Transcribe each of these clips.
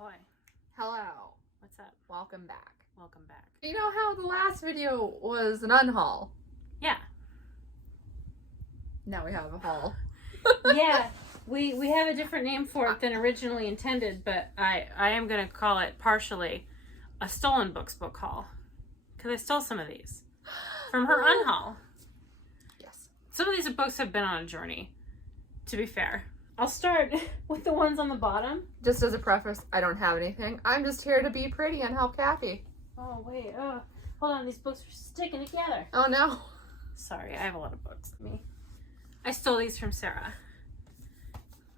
Ahoy. Hello. What's up? Welcome back. Welcome back. You know how the last video was an unhaul? Yeah. Now we have a haul. Yeah. We have a different name for it than originally intended, but I am going to call it partially a stolen books book haul. Because I stole some of these from her unhaul. Yes. Some of these books have been on a journey, to be fair. I'll start with the ones on the bottom. Just as a preface, I don't have anything. I'm just here to be pretty and help Cappie. Oh, wait. Oh, hold on. These books are sticking together. Oh, no. Sorry, I have a lot of books with me. I stole these from Sarah.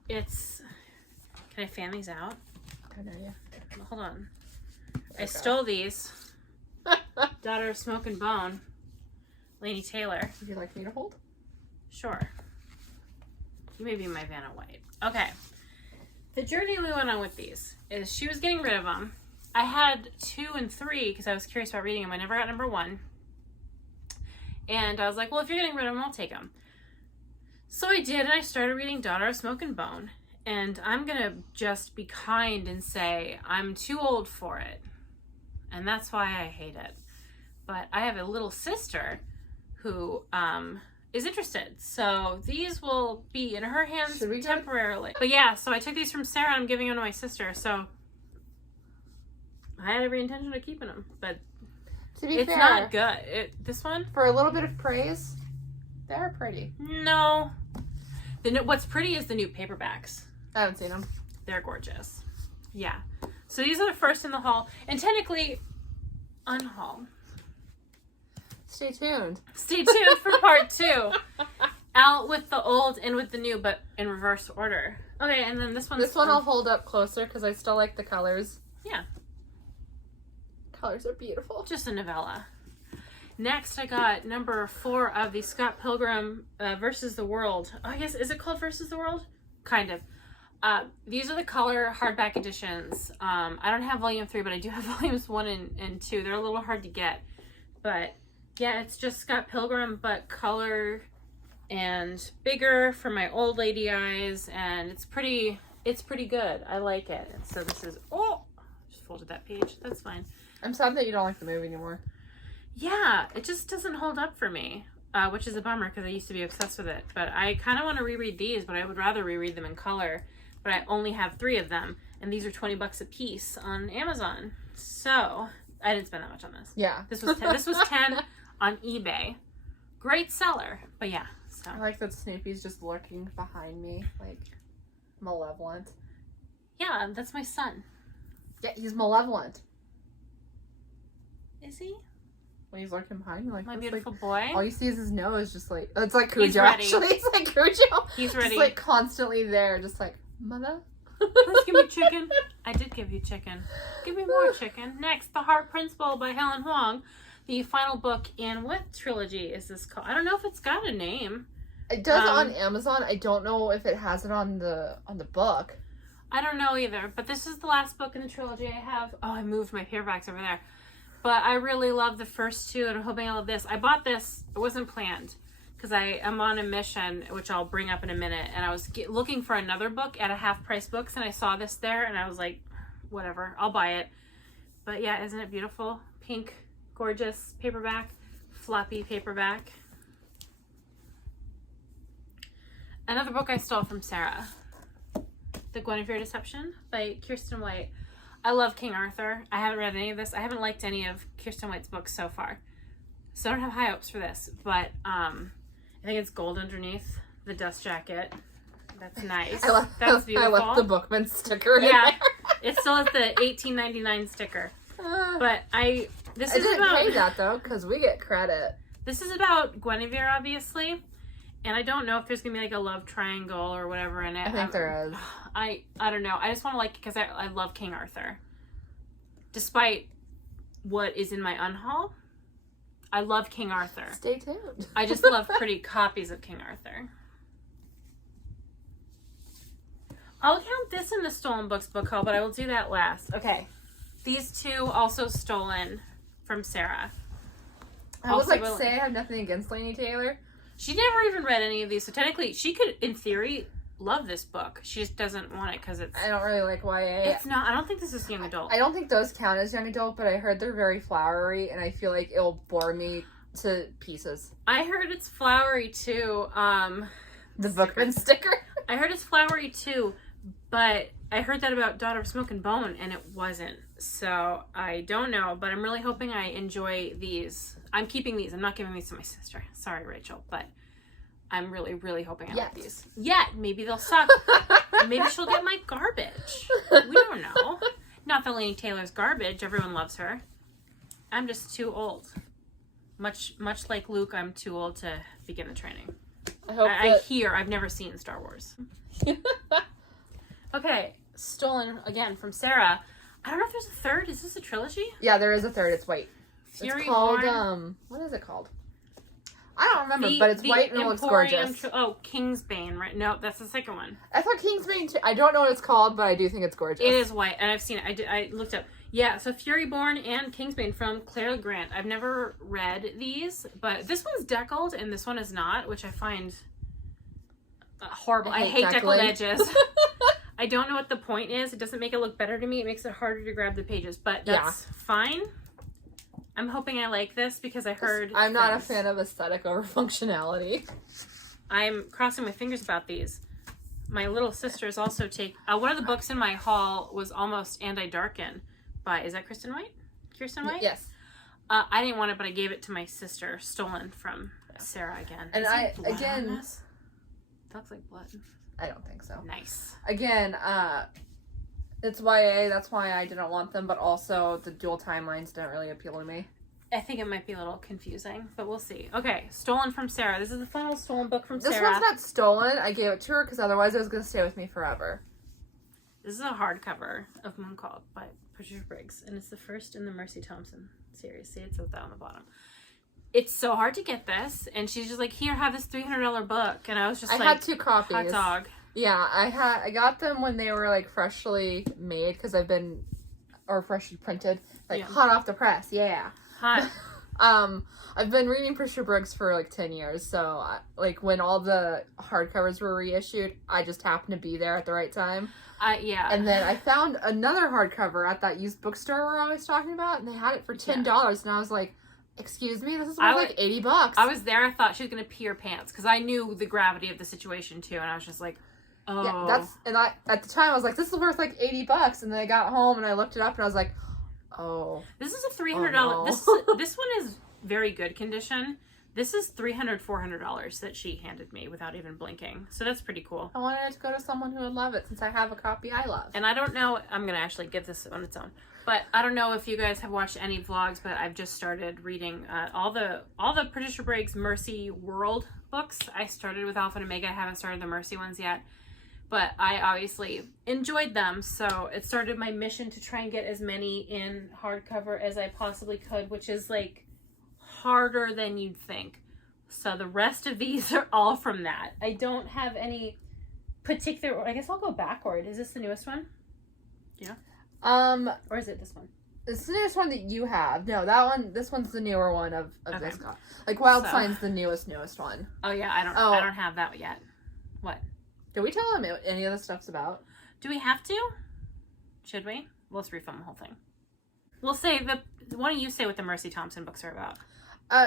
It's... Can I fan these out? I know, yeah. Hold on. Okay. I stole these. Daughter of Smoke and Bone. Lainey Taylor. Would you like me to hold? Sure. You may be my Vanna White. Okay. The journey we went on with these is she was getting rid of them. I had 2 and 3 because I was curious about reading them. I never got number 1. And I was like, well, if you're getting rid of them, I'll take them. So I did, and I started reading Daughter of Smoke and Bone. And I'm going to just be kind and say I'm too old for it. And that's why I hate it. But I have a little sister who is interested. So these will be in her hands temporarily. But yeah, so I took these from Sarah and I'm giving them to my sister. So I had every intention of keeping them. But to be it's fair, not good. This one? For a little bit of praise, they're pretty. No. What's pretty is the new paperbacks. I haven't seen them. They're gorgeous. Yeah. So these are the first in the haul. And technically, unhaul. Stay tuned. Stay tuned for part 2. Out with the old and with the new, but in reverse order. Okay, and then this one. This one I'll hold up closer because I still like the colors. Yeah. Colors are beautiful. Just a novella. Next, I got number 4 of the Scott Pilgrim versus the World. Oh, I guess, is it called Versus the World? Kind of. These are the color hardback editions. I don't have volume 3, but I do have volumes 1 and 2. They're a little hard to get. But yeah, it's just Scott Pilgrim, but color and bigger for my old lady eyes. And it's pretty good. I like it. And so this is, oh, just folded that page. That's fine. I'm sad that you don't like the movie anymore. Yeah, it just doesn't hold up for me. Which is a bummer because I used to be obsessed with it. But I kind of want to reread these, but I would rather reread them in color. But I only have 3 of them, and these are $20 a piece on Amazon. So I didn't spend that much on this. Yeah, this was 10, this was 10 on eBay. Great seller, but yeah. So I like that Snoopy's just lurking behind me, like malevolent. yeah, that's my son. Yeah, he's malevolent. Is he? When he's lurking behind you, like My beautiful boy. All you see is his nose, just like it's like Cujo. He's ready. Actually, it's like Cujo. He's ready. Just like constantly there, just like mother. Please give me chicken. I did give you chicken. Give me more chicken. Next, The Heart Principle by Helen Huang. The final book in what trilogy is this called? I don't know if it's got a name. It does on Amazon. I don't know if it has it on the book. I don't know either. But this is the last book in the trilogy I have. Oh, I moved my paperbacks over there. But I really love the first 2, and I'm hoping I love this. I bought this. It wasn't planned. Because I am on a mission, which I'll bring up in a minute. And I was looking for another book at a half-price books, and I saw this there, and I was like, whatever, I'll buy it. But yeah, isn't it beautiful? Pink, gorgeous paperback, floppy paperback. Another book I stole from Sarah. The Guinevere Deception by Kirsten White. I love King Arthur. I haven't read any of this. I haven't liked any of Kirsten White's books so far. So I don't have high hopes for this. But I think it's gold underneath the dust jacket. That's nice. That's beautiful. I left the Bookman sticker in yeah, there. It still has the $18.99 sticker. But I didn't pay that though, because we get credit. This is about Guinevere, obviously. And I don't know if there's going to be like a love triangle or whatever in it. I think there is. I don't know. I just want to like it because I love King Arthur. Despite what is in my unhaul, I love King Arthur. Stay tuned. I just love pretty copies of King Arthur. I'll count this in the stolen books book haul, but I will do that last. Okay. These 2 also stolen from Sarah. I was like, say I have nothing against Lainey Taylor. She never even read any of these, so technically she could, in theory, love this book. She just doesn't want it because it's... I don't really like YA. It's not... I don't think this is young adult. I don't think those count as young adult, but I heard they're very flowery, and I feel like it'll bore me to pieces. I heard it's flowery, too. The Bookman sticker? I heard it's flowery, too, but I heard that about Daughter of Smoke and Bone, and it wasn't. So, I don't know, but I'm really hoping I enjoy these. I'm keeping these. I'm not giving these to my sister. Sorry, Rachel, but... I'm really, really hoping I like these. Maybe they'll suck. Maybe she'll get my garbage. We don't know. Not that Laini Taylor's garbage. Everyone loves her. I'm just too old. Much like Luke, I'm too old to begin the training. I hear. I've never seen Star Wars. Okay, stolen again from Sarah. I don't know if there's a third. Is this a trilogy? Yeah, there is a third. It's white. Fury it's called, Born. What is it called? I don't remember, but it's white and it looks gorgeous. Kingsbane, right? No, that's the second one. I thought Kingsbane too. I don't know what it's called, but I do think it's gorgeous. It is white, and I've seen it. I looked up. Yeah, so Fury Born and Kingsbane from Claire Grant. I've never read these, but this one's deckled and this one is not, which I find horrible. I hate deckled edges. I don't know what the point is. It doesn't make it look better to me. It makes it harder to grab the pages, but that's fine. I'm hoping I like this because I heard... I'm not a fan of aesthetic over functionality. I'm crossing my fingers about these. My little sisters also take... one of the books in my haul was Almost And I Darken by... Is that Kirsten White? Kirsten White? Yes. I didn't want it, but I gave it to my sister, stolen from Sarah again. And that looks like blood. I don't think so. Nice. Again, it's YA, that's why I didn't want them, but also the dual timelines didn't really appeal to me. I think it might be a little confusing, but we'll see. Okay, stolen from Sarah. This is the final stolen book from Sarah. This one's not stolen. I gave it to her because otherwise it was going to stay with me forever. This is a hardcover of Mooncall by Patricia Briggs, and it's the first in the Mercy Thompson series. See, it says that on the bottom. It's so hard to get this, and she's just like, here, have this $300 book, and I was just I had 2 copies. Hot dog. Yeah, I got them when they were like freshly made because freshly printed, hot off the press. Yeah, hot. I've been reading Patricia Briggs for like 10 years, so when all the hardcovers were reissued, I just happened to be there at the right time. Yeah. And then I found another hardcover at that used bookstore we're always talking about, and they had it for $10, and I was like, excuse me, this is worth like $80. I was there. I thought she was gonna pee her pants because I knew the gravity of the situation too, and I was just like, oh. Yeah, at the time I was like, this is worth like $80, and then I got home and I looked it up and I was like, oh. This is a $300. Oh, no. This one is very good condition. This is $400 that she handed me without even blinking. So that's pretty cool. I wanted it to go to someone who would love it since I have a copy I love. And I don't know, I'm going to actually give this on its own. But I don't know if you guys have watched any vlogs, but I've just started reading all the Patricia Briggs Mercy World books. I started with Alpha and Omega. I haven't started the Mercy ones yet. But I obviously enjoyed them. So it started my mission to try and get as many in hardcover as I possibly could, which is like harder than you'd think. So the rest of these are all from that. I don't have any particular... I guess I'll go backward. Is this the newest one? Yeah. Or is it this one? It's the newest one that you have. No, that one. This one's the newer one of this. Like Wild Sign's the newest one. Oh yeah, I don't have that yet. What? Did we tell them what any of the stuff's about? Do we have to? Should we? Let's refilm the whole thing. We'll say why don't you say what the Mercy Thompson books are about?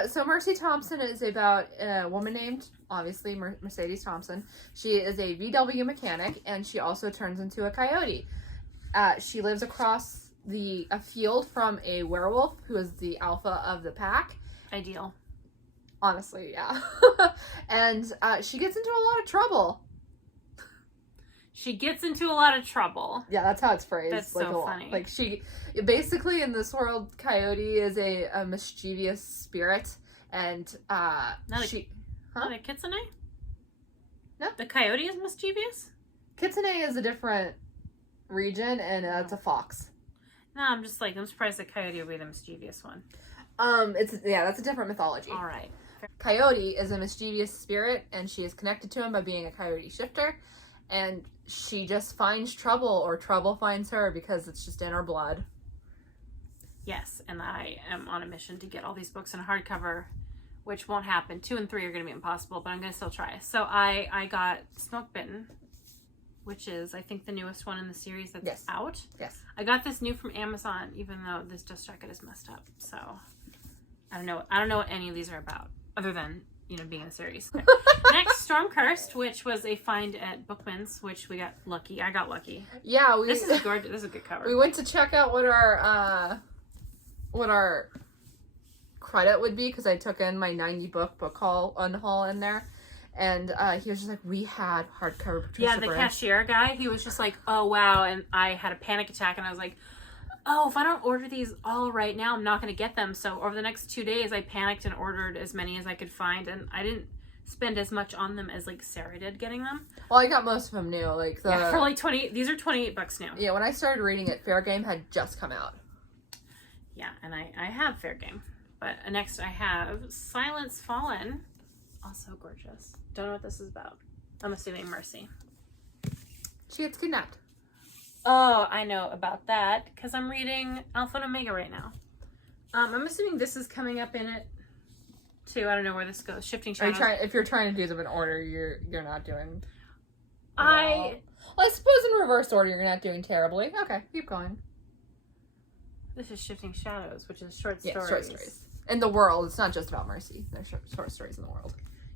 So Mercy Thompson is about a woman named, obviously, Mercedes Thompson. She is a VW mechanic, and she also turns into a coyote. She lives across a field from a werewolf who is the alpha of the pack. Ideal. Honestly, yeah. And she gets into a lot of trouble. She gets into a lot of trouble. Yeah, that's how it's phrased. That's so funny. Like she, basically in this world, Coyote is a mischievous spirit, and Not a kitsune? No. The coyote is mischievous? Kitsune is a different region, and it's a fox. No, I'm surprised the coyote will be the mischievous one. That's a different mythology. All right. Coyote is a mischievous spirit, and she is connected to him by being a coyote shifter, and she just finds trouble, or trouble finds her, because it's just in her blood. Yes, and I am on a mission to get all these books in hardcover, which won't happen. 2 and 3 are going to be impossible, but I'm going to still try. So I got Smoke Bitten which is, I think, the newest one in the series that's Yes. out. Yes. I got this new from Amazon, even though this dust jacket is messed up. So, I don't know what any of these are about, other than, being in a series. Okay. Next, Storm Cursed, which was a find at Bookman's, which we got lucky. I got lucky. Yeah, This is gorgeous. This is a good cover. We went to check out what our credit would be, because I took in my 90 book haul in there. And he was just like, we had hardcover Patricia Yeah, the Briggs. cashier guy, he was just like, oh, wow. And I had a panic attack, and I was like, oh, if I don't order these all right now, I'm not going to get them. So over the next 2 days, I panicked and ordered as many as I could find. And I didn't spend as much on them as, like, Sarah did getting them. Well, I got most of them new. Like for like 20, these are $28 new. Yeah, when I started reading it, Fair Game had just come out. Yeah, and I have Fair Game. But next I have Silence Fallen. Also gorgeous. Don't know what this is about. I'm assuming Mercy. She gets kidnapped. Oh, I know about that because I'm reading Alpha and Omega right now. I'm assuming this is coming up in it too. I don't know where this goes. Shifting Shadows. If you're trying to do them in order, you're not doing. Well, I suppose in reverse order you're not doing terribly. Okay, keep going. This is Shifting Shadows, which is short stories. Yeah, short stories. In the world, it's not just about Mercy. There's short stories in the world.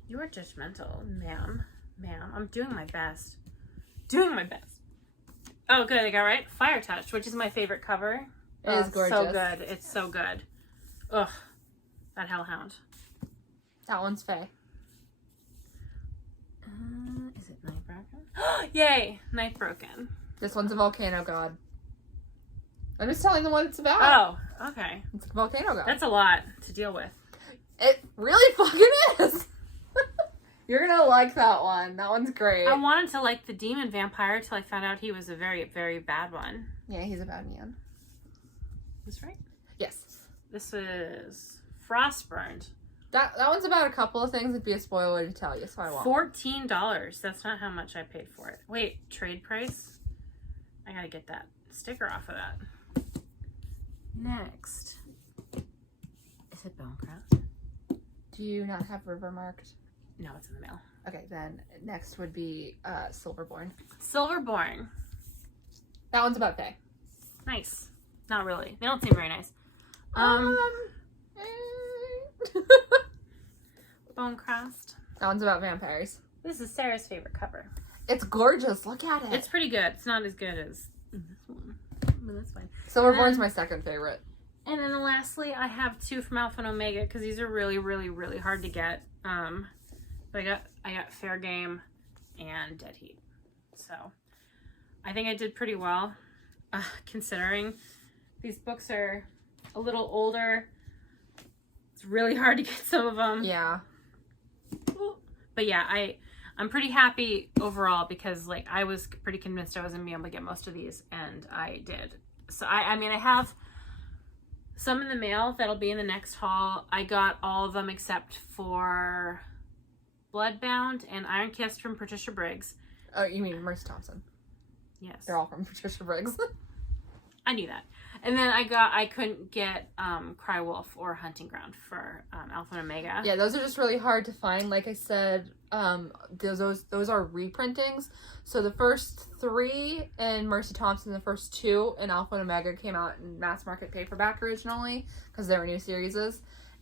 You are judgmental, ma'am. Ma'am, I'm doing my best. Doing my best. Oh, good. I got right. Fire Touch, which is my favorite cover. It is gorgeous. So good. It's so good. Ugh. That Hellhound. That one's Faye. Is it Night Broken? Yay! Night Broken. This one's a volcano god. I'm just telling them what it's about. Oh, okay. It's a volcano god. That's a lot to deal with. It really fucking is. You're gonna like that one. That one's great. I wanted to like the demon vampire till I found out he was a very, very bad one. Yeah, he's a bad man. That's right. Yes. This is Frostburned. That one's about a couple of things. It'd be a spoiler to tell you, so I won't. $14. That's not how much I paid for it. Wait, trade price? I gotta get that sticker off of that. Next. Is it Bonecraft? Do you not have River marked? No, it's in the mail. Okay, then next would be Silverborn. Silverborn. That one's about Faye. Nice. Not really. They don't seem very nice. Bonecraft. That one's about vampires. This is Sarah's favorite cover. It's gorgeous. Look at it. It's pretty good. It's not as good as this one, but that's fine. Silverborn's my second favorite. And then lastly, I have two from Alpha and Omega because these are really, really, really hard to get. But I got Fair Game and Dead Heat. So I think I did pretty well, considering these books are a little older. It's really hard to get some of them. Yeah. But yeah, I'm pretty happy overall because like I was pretty convinced I was gonna be able to get most of these, and I did. So I mean I have some in the mail that'll be in the next haul. I got all of them except for Bloodbound and Iron Kiss from Patricia Briggs. Oh, you mean Mercy Thompson? Yes. They're all from Patricia Briggs. I knew that. And then I couldn't get Cry Wolf or Hunting Ground for Alpha and Omega. Yeah, those are just really hard to find. Like I said, those are reprintings. So the first 3 in Mercy Thompson, the first 2 in Alpha and Omega came out in mass market paperback originally because they were new series.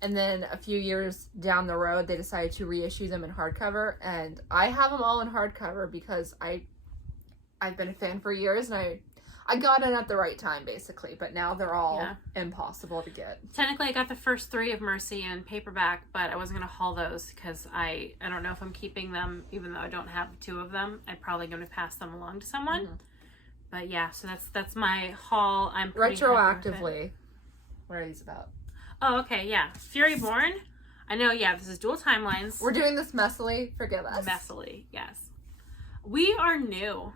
And then a few years down the road, they decided to reissue them in hardcover. And I have them all in hardcover because I've been a fan for years, and I got it at the right time, basically, but now they're all impossible to get. Technically, I got the first 3 of Mercy in paperback, but I wasn't going to haul those because I don't know if I'm keeping them, even though I don't have 2 of them. I'm probably going to pass them along to someone. Mm-hmm. But yeah, so that's my haul. I'm pretty retroactively. What are these about? Oh, okay, yeah. Fury Born. I know, yeah, this is dual timelines. We're doing this messily. Forgive us. Messily, yes. We are new.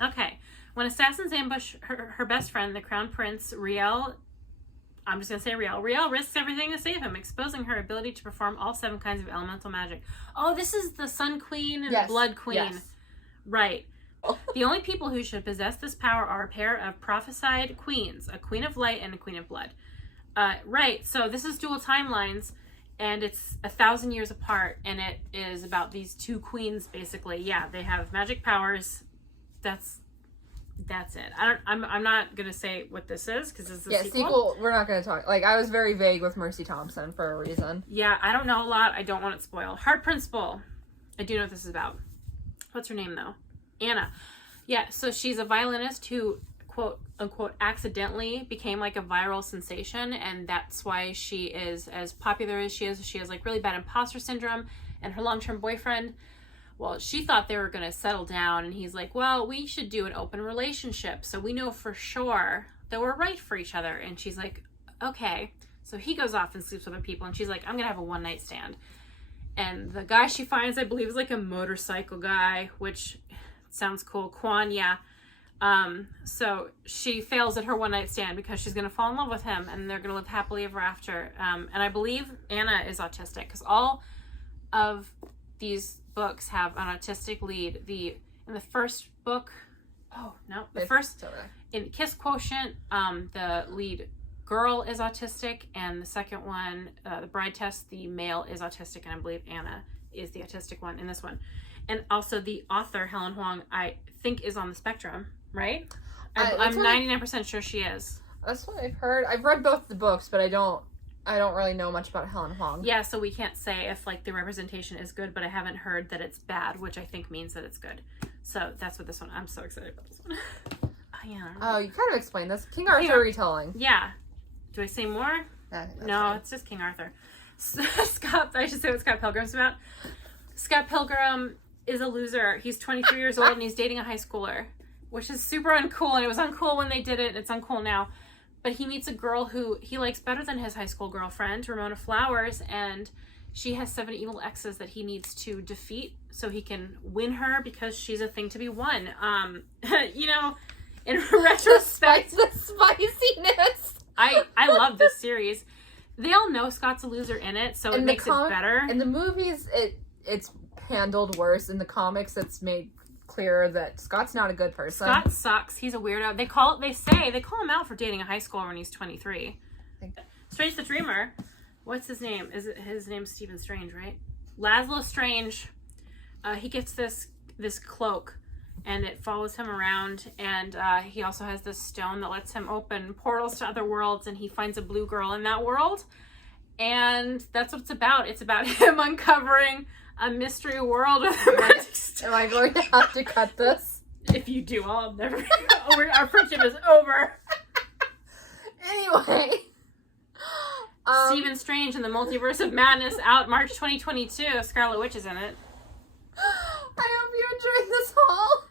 Okay. When assassins ambush her best friend, the Crown Prince, Riel, I'm just going to say Riel. Riel risks everything to save him, exposing her ability to perform all 7 kinds of elemental magic. Oh, this is the Sun Queen and the Blood Queen. Yes. Right. The only people who should possess this power are a pair of prophesied queens, a Queen of Light and a Queen of Blood. Right, so this is dual timelines, and it's 1,000 years apart, and it is about these 2 queens, basically. Yeah, they have magic powers. that's it. I'm not gonna say what this is because this is a sequel. We're not gonna talk. Like, I was very vague with Mercy Thompson for a reason. Yeah, I don't know a lot. I don't want it spoiled. Heart Principle. I do know what this is about. What's her name though? Anna. Yeah, so she's a violinist who, quote unquote, accidentally became like a viral sensation, and that's why she is as popular as she is. She has like really bad imposter syndrome, and her long-term boyfriend, well, she thought they were going to settle down, and he's like, well, we should do an open relationship so we know for sure that we're right for each other. And she's like, okay. So he goes off and sleeps with other people, and she's like, I'm going to have a one-night stand. And the guy she finds, I believe, is like a motorcycle guy, which sounds cool. Quan, yeah. So she fails at her one-night stand because she's going to fall in love with him, and they're going to live happily ever after. And I believe Anna is autistic, because all of these books have an autistic lead. In the first book, in Kiss Quotient, the lead girl is autistic, and the second one, the Bride Test, the male is autistic, and I believe Anna is the autistic one in this one. And also the author, Helen Huang, I think is on the spectrum, right? I'm 99% sure she is. That's what I've heard. I've read both the books, but I don't really know much about Helen Huang. Yeah, so we can't say if like the representation is good, but I haven't heard that it's bad, which I think means that it's good. So that's what this one. I'm so excited about this one. Oh yeah. Oh, you kind of explained this. King Arthur retelling. Yeah. Do I say more? No, it's just King Arthur. I should say what Scott Pilgrim's about. Scott Pilgrim is a loser. He's 23 years old and he's dating a high schooler, which is super uncool. And it was uncool when they did it. It's uncool now. But he meets a girl who he likes better than his high school girlfriend, Ramona Flowers, and she has 7 evil exes that he needs to defeat so he can win her because she's a thing to be won. You know, in retrospect, the spiciness. I love this series. They all know Scott's a loser in it, so it makes it better. In the movies, it's handled worse. In the comics, it's made clear that Scott's not a good person. Scott sucks. He's a weirdo. They call him out for dating a high schooler when he's 23. Strange the Dreamer. What's his name? His name's Stephen Strange, right? Laszlo Strange. He gets this cloak, and it follows him around, and he also has this stone that lets him open portals to other worlds, and he finds a blue girl in that world, and that's what it's about. It's about him uncovering a mystery world with a magic stone. Am I going to have to cut this? If you do, I'll never. Our friendship is over. Anyway. Stephen Strange and the Multiverse of Madness, out March 2022. Scarlet Witch is in it. I hope you enjoyed this haul.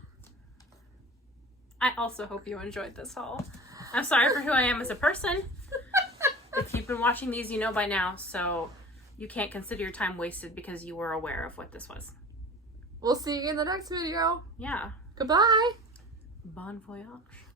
I also hope you enjoyed this haul. I'm sorry for who I am as a person. If you've been watching these, you know by now, so you can't consider your time wasted because you were aware of what this was. We'll see you in the next video. Yeah. Goodbye. Bon voyage.